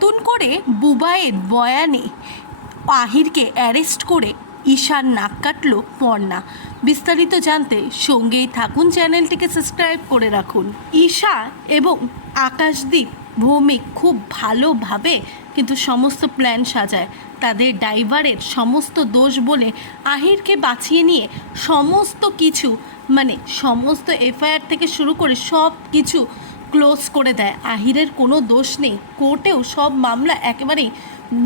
নতুন করে বুবাইয়ের বয়ানে আহিরকে অ্যারেস্ট করে ঈশার নাক কাটল পর্ণা। বিস্তারিত জানতে সঙ্গেই থাকুন, চ্যানেলটিকে সাবস্ক্রাইব করে রাখুন। ঈশা এবং আকাশদীপ ভৌমিক খুব ভালোভাবে কিন্তু সমস্ত প্ল্যান সাজায়। তাদের ড্রাইভারের সমস্ত দোষ বলে আহিরকে বাঁচিয়ে নিয়ে সমস্ত কিছু সমস্ত এফআইআর থেকে শুরু করে সব কিছু ক্লোজ করে দেয়। আহিরের কোনো দোষ নেই, কোর্টেও সব মামলা একেবারেই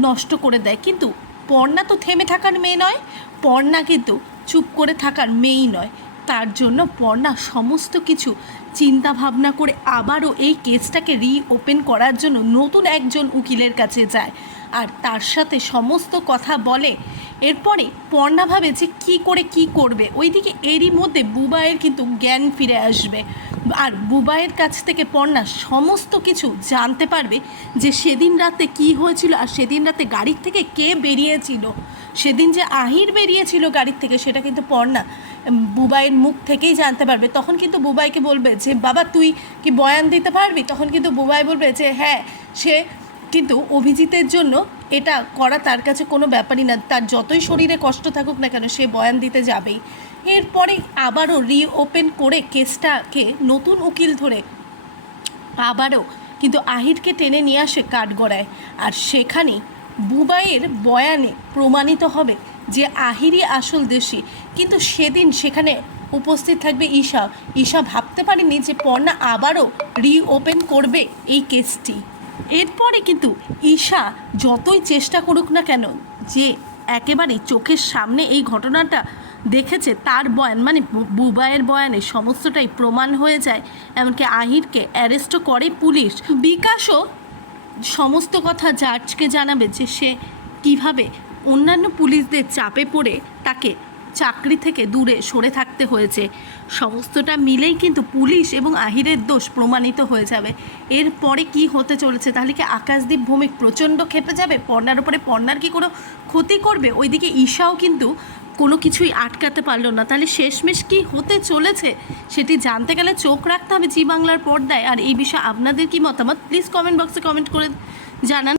নষ্ট করে দেয়। কিন্তু পর্ণা তো থেমে থাকার মেয়ে নয়, পর্ণা কিন্তু চুপ করে থাকার মেয়েই নয়। তার জন্য পর্ণা সমস্ত কিছু চিন্তা ভাবনা করে আবারও এই কেসটাকে রিওপেন করার জন্য নতুন একজন উকিলের কাছে যায় আর তার সাথে সমস্ত কথা বলে। এরপরে পর্ণা ভাবে যে কী করে কি করবে। ওইদিকে এরই মধ্যে বুবাইয়ের কিন্তু জ্ঞান ফিরে আসবে আর বুবাইয়ের কাছ থেকে পর্ণা সমস্ত কিছু জানতে পারবে যে সেদিন রাতে কি হয়েছিল আর সেদিন রাতে গাড়ির থেকে কে বেরিয়েছিল। সেদিন যে আহির বেরিয়েছিল গাড়ির থেকে সেটা কিন্তু পর্ণা বুবাইয়ের মুখ থেকেই জানতে পারবে। তখন কিন্তু বুবাইকে বলবে যে বাবা তুই কি বয়ান দিতে পারবি, তখন কিন্তু বুবাই বলবে যে হ্যাঁ, সে কিন্তু অভিজিতের জন্য এটা করা তার কাছে কোনো ব্যাপারই না, তার যতই শরীরে কষ্ট থাকুক না কেন সে বয়ান দিতে যাবেই। এরপরে আবারও রিওপেন করে কেসটাকে নতুন উকিল ধরে আবারও কিন্তু আহিরকে টেনে নিয়ে আসে কাঠগড়ায়। আর সেখানে বুবাইয়ের বয়ানে প্রমাণিত হবে যে আহিরই আসল দোষী। কিন্তু সেদিন সেখানে উপস্থিত থাকবে ঈশা। ঈশা ভাবতে পারেনি যে পর্ণা আবারও রিওপেন করবে এই কেসটি। এরপরে কিন্তু ঈশা যতই চেষ্টা করুক না কেন, যে একেবারে চোখের সামনে এই ঘটনাটা দেখেছে তার বয়ান বুবাইয়ের বয়ানে সমস্তটাই প্রমাণ হয়ে যায়। এমনকি আহিরকে অ্যারেস্টও করে পুলিশ। বিকাশও সমস্ত কথা জাজকে জানাবে যে সে কীভাবে অন্যান্য পুলিশদের চাপে পড়ে তাকে চাকরি থেকে দূরে সরে থাকতে হয়েছে। সমস্তটা মিলেই কিন্তু পুলিশ এবং আহিরের দোষ প্রমাণিত হয়ে যাবে। এরপরে কি হতে চলেছে, তাহলে কি আকাশদীপ ভৌমিক প্রচণ্ড ক্ষেপে যাবে পর্ণার উপরে? পর্ণার কি কোনো ক্ষতি করবে? ওইদিকে ঈশাও কিন্তু কোনো কিছুই আটকাতে পারলো না। তাহলে শেষমেশ কি হতে চলেছে সেটি জানতে গেলে চোখ রাখতে হবে জি বাংলার পর্দায়। আর এই বিষয়ে আপনাদের কি মতামত প্লিজ কমেন্ট বক্সে কমেন্ট করে জানান।